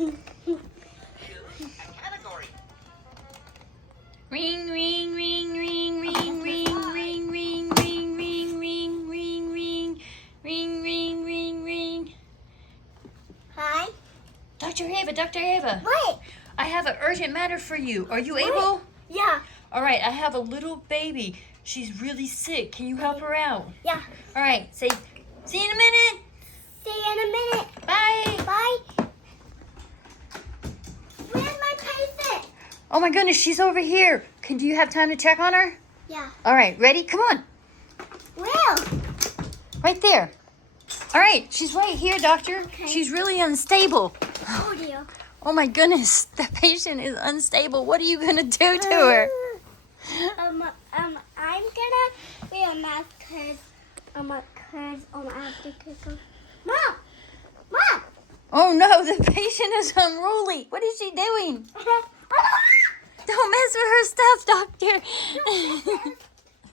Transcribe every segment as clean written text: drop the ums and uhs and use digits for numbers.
Ring, ring, ring, ring, ring, ring, ring, ring, ring, ring, ring, ring, ring, ring, ring, ring, ring. Hi. Dr. Ava, Dr. Ava. What? I have an urgent matter for you. Are you able? Yeah. All right, I have a little baby. She's really sick. Can you help her out? Yeah. All right, say, see you in a minute. See you in a minute. Bye. Bye. Where's my patient? Oh my goodness, she's over here. Do you have time to check on her? Yeah. All right, ready? Come on. Where? Right there. All right, she's right here, doctor. Okay. She's really unstable. Oh dear. Oh my goodness, the patient is unstable. What are you gonna do to her? I'm gonna wear a mask because I have to kick her. Mom! Mom! Oh no, the patient is unruly. What is she doing? Don't mess with her stuff, doctor.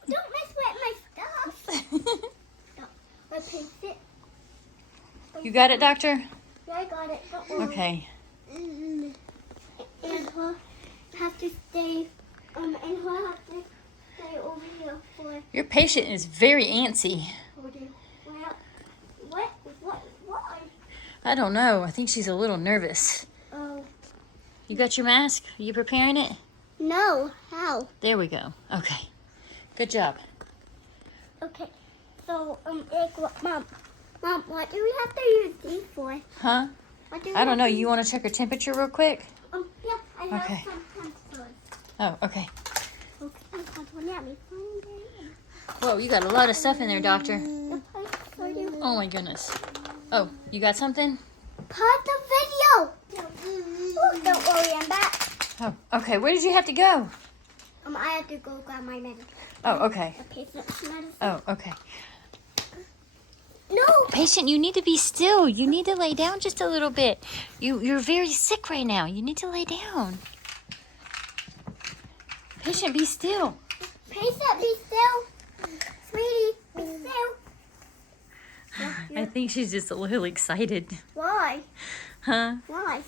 Don't mess with my stuff. My patient. You got it, doctor? Yeah, I got it. Don't worry. Okay. And her have to stay. And her have to stay over here for. Your patient is very antsy. Well, what? I don't know. I think she's a little nervous. Oh. You got your mask? Are you preparing it? No. How? There we go. Okay. Good job. Okay. So, Mom, what do we have to use these for? Huh? What do we I don't have know. to You want to check her temperature real quick? Yeah, I have Okay. some pencils. Oh, okay. Okay, Whoa, you got a lot of stuff in there, doctor. pause Oh my goodness. Oh, you got something? the video. Oh, don't worry, I'm back. Oh, okay. Where did you have to go? I have to go grab my medicine. Oh, okay. The patient's medicine. Oh, okay. No. Patient, you need to be still. You need to lay down just a little bit. You're very sick right now. You need to lay down. Patient, be still. Patient, be still. Sweetie, be still. I think she's just a little excited. Why? Huh? Why?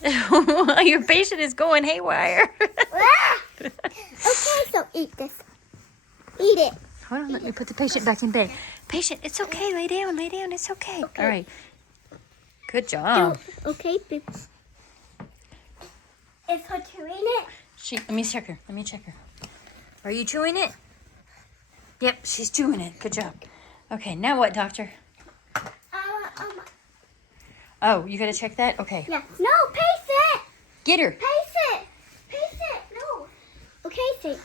Your patient is going haywire. Okay, so eat this. Eat it. Hold on, let me put the patient back in bed. Patient, it's okay. Lay down, it's okay. Okay. All right. Good job. Okay, babe. Is her chewing it? Let me check her. Are you chewing it? Yep, she's chewing it. Good job. Okay, now what, doctor? Oh, you gotta check that? Okay. Yeah. No, patient. Get her. Patient. No. Okay, say.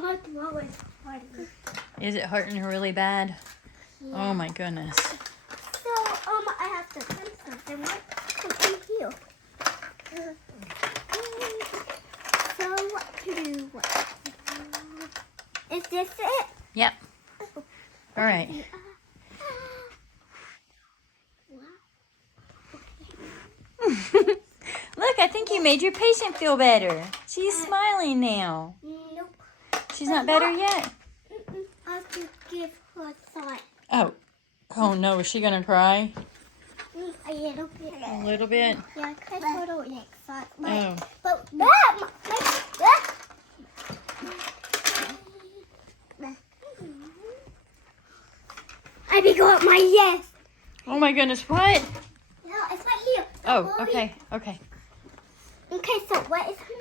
Her throat is hurting. Is it hurting her really bad? Yeah. Oh my goodness. So, I have to put something in here. So, what to do? Is this it? Yep. All right. Look, I think you made your patient feel better. She's smiling now. Nope. She's not better yet. I have to give her a thought. Oh. Oh no, is she gonna cry? A little bit. A little bit? Yeah, because I don't like thought. Oh. But I pick up my yes. Oh my goodness, what? No, it's right here. Oh, Don't worry. okay. Okay, so what is her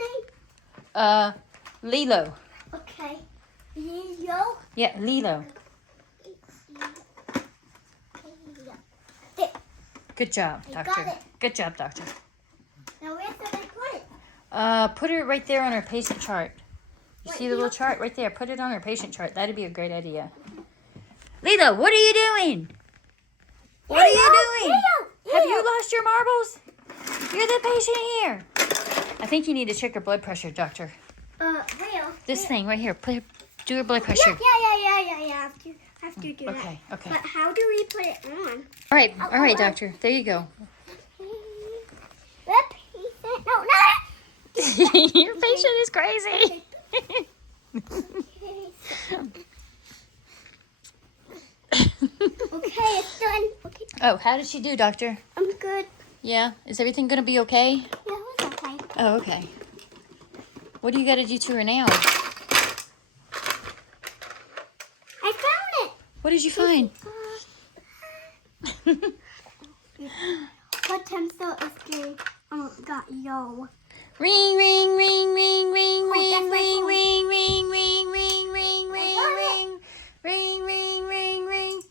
name? Lilo. Okay. Leo. Yeah, Lilo. There. Good job, I got doctor. it. Good job, doctor. Now where should I put it? Put it right there on her patient chart. You Right see the little here? chart right there? Put it on her patient chart. That'd be a great idea. Lilo, what are you doing? What are you doing? Have you lost your marbles? You're the patient here. I think you need to check her blood pressure, doctor. Where? This thing right here. Do her blood pressure. Yeah. I have to do that. Okay. But how do we put it on? All right, doctor. There you go. The patient. No. Your patient is crazy. Okay, it's done. Okay. Oh, how did she do, doctor? I'm good. Yeah? Is everything going to be okay? Yeah, it was okay. Oh, okay. What do you got to do to her now? I found it. What did you find? What pencil is the got yo? Ring, ring, ring, ring, ring, Oh, ring, that's my ring, phone. ring, ring, ring, ring, ring, ring, got ring, ring, ring, ring, ring.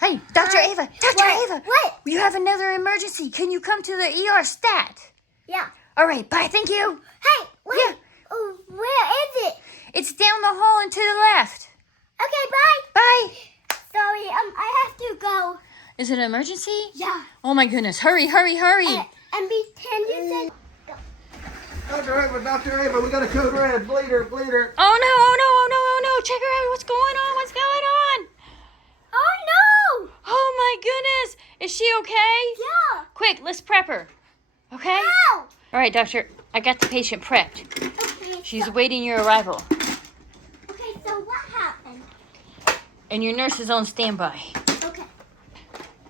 Hey, Dr. Ava, Dr. What? Ava. What? You have another emergency. Can you come to the ER stat? Yeah. All right, bye, thank you. Hey, wait. Yeah. Oh, where is it? It's down the hall and to the left. Okay, bye. Bye. Sorry, I have to go. Is it an emergency? Yeah. Oh my goodness, hurry, hurry, hurry. And pretend you said. Dr. Ava, we got a code red. Bleeder, bleeder. Oh no, oh no, oh no, oh no. Check her out. What's going on? What's going on? Oh no! Oh my goodness. Is she okay? Yeah. Quick, let's prep her. Okay? Ow! All right, doctor. I got the patient prepped. Okay. She's awaiting your arrival. Okay, so what happened? And your nurse is on standby. Okay.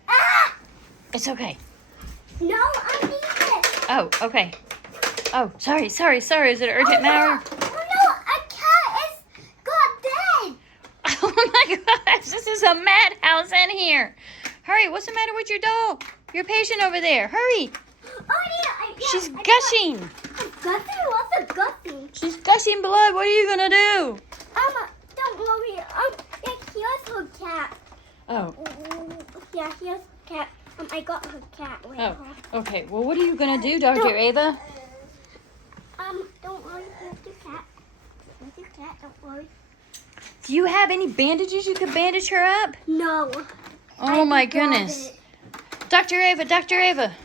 Ah! It's okay. No, I need this. Oh, okay. Oh, sorry. Is it an urgent matter? Oh no, a cat is got dead. Oh my gosh, this is a madhouse in here. Hurry, what's the matter with your dog? Your patient over there. Hurry. Oh yeah, She's gushing. Gushing? What's a gushing? She's gushing blood. What are you going to do? Don't worry. Yeah, here's her cat. Oh, Yeah, here's cat. I got her cat. Wait, oh. Okay, well, what are you going to do, Dr. Ava? Don't worry. Here's your cat. Here's your cat. Don't worry. Do you have any bandages you could bandage her up? No. Oh my goodness. Dr. Ava,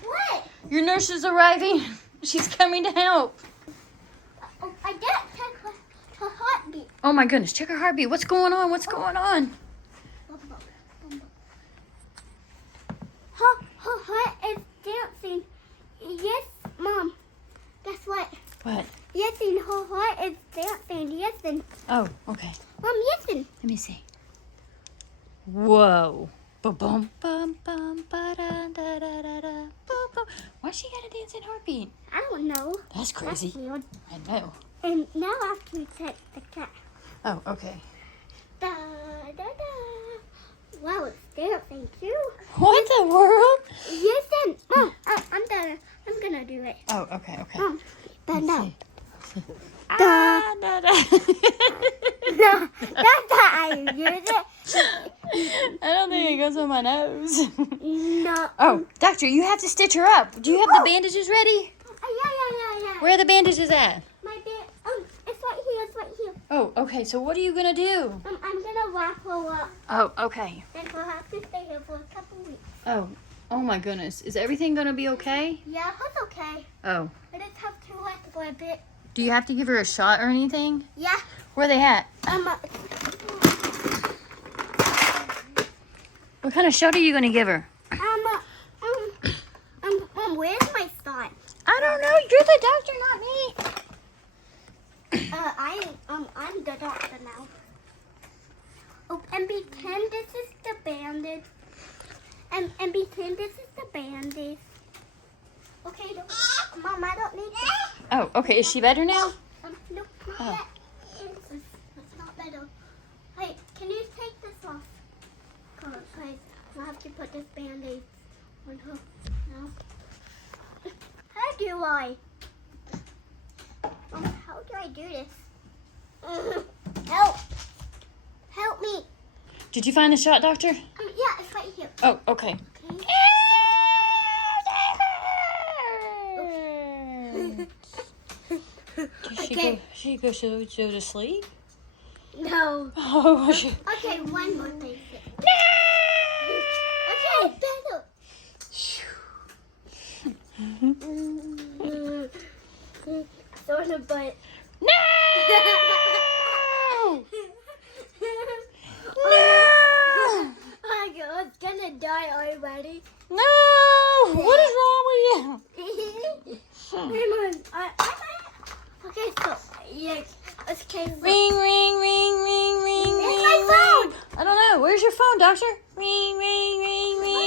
What? your nurse is arriving. She's coming to help. Oh, I didn't check her heartbeat. Oh my goodness, check her heartbeat. What's going on? Her heart is dancing. Yes, Mom. Guess what? What? Yes, and her heart is dancing. Yes, and Oh, okay. Mom, yes, and Let me see. Whoa. Ba-bum, bum, bum, ba-da-da-da-da-da, ba-bum. Why she got a dancing heartbeat? I don't know. That's crazy. That's weird. I know. And now I have to check the cat. Oh, okay. Da da da. Wow, it's dancing too. What the world? Yes, and Mom, I'm gonna do it. Oh, okay. Mom, but no. Ah, da, da. No, that's how I use it. I don't think it goes on my nose. No. Oh, doctor, you have to stitch her up. Do you have the bandages ready? Yeah. Where are the bandages at? My bed. It's right here. Oh, okay. So what are you going to do? I'm gonna wrap her up, Oh, okay. and we'll have to stay here for a couple weeks. Oh my goodness. Is everything going to be okay? Yeah, that's okay. Oh. I just have to wet for a bit. Do you have to give her a shot or anything? Yeah. Where are they at? What kind of shot are you going to give her? Where's my son? I don't know. You're the doctor, not me. I'm the doctor now. Oh, and pretend this is the bandage. And pretend this is the bandage. Okay, Mom, I don't need this. Oh, okay. Is she better now? Nope, not Oh. yet. It's not better. Hey, can you take this off? Because I'll have to put this band-aid on her now. How do I? How do I do this? Help! Help me! Did you find the shot, doctor? Yeah, it's right here. Oh, okay. Okay. Okay. She go to sleep? No. Oh, she... Okay, one more thing. No! Okay, better. Sort of, but. No! Oh my God, I was gonna die already. No! What is wrong with you? Okay, so yeah, okay. So, Ring, ring, ring, ring, ring, it's ring. my phone. I don't know. Where's your phone, doctor? Ring, ring, ring, ring.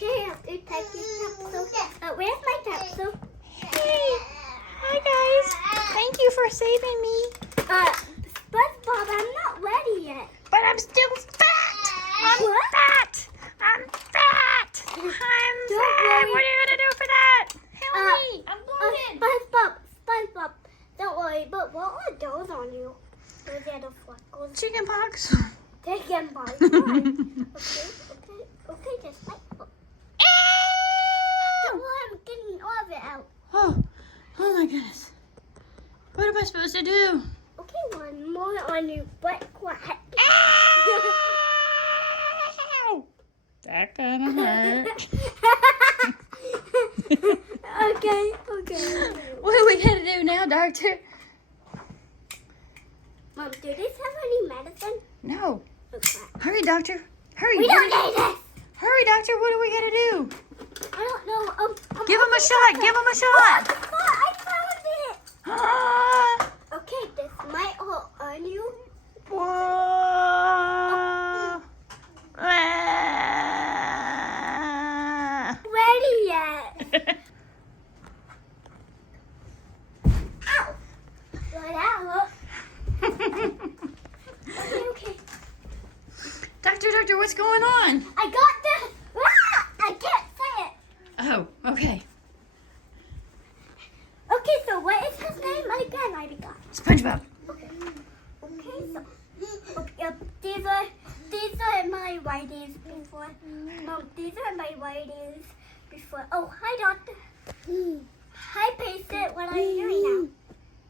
Okay, I have to take this capsule. Where's my capsule? Hey. Hi, guys. Thank you for saving me. SpongeBob, I'm not ready yet. But I'm still fat. I'm What? fat. I'm fat. I'm fat. worry. What are you going to do for that? Help me. I'm bloated. SpongeBob, don't worry, but what are those on you? Those are the freckles. Chicken pox. They can buy one. Okay, just like that. Don't worry, I'm getting all of it out. Oh my goodness. What am I supposed to do? Okay, one more on your butt crack. Ow! That kind of hurt. Okay. What do we got to do now, doctor? Mom, do this have any medicine? No. Okay. Hurry, doctor. Hurry. We don't need this. Hurry, doctor. What do we got to do? I don't know. Give him a shot. Give him a shot. I found it. Ah. Okay, this might hurt on you. Whoa. Ah. Ready yet? Ow! Well, that hurt. Okay. Doctor, what's going on? I got this. I can't say it. Oh, okay. Okay, so what is his name again? I forgot. SpongeBob. Okay, so these are my whiteys before. Mom, these are my whiteys before. Oh, hi, doctor. Hi, patient. What are you doing now?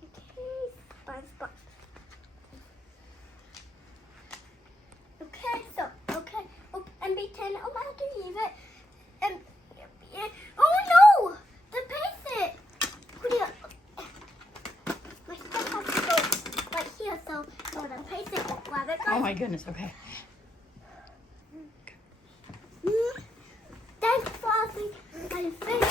Okay, SpongeBob. Okay. Oh, and pretend. Oh, I have to leave it. Oh no, the patient. My stuff has to go right here, so the patient will grab it. Oh my goodness, okay. Thanks for asking my face.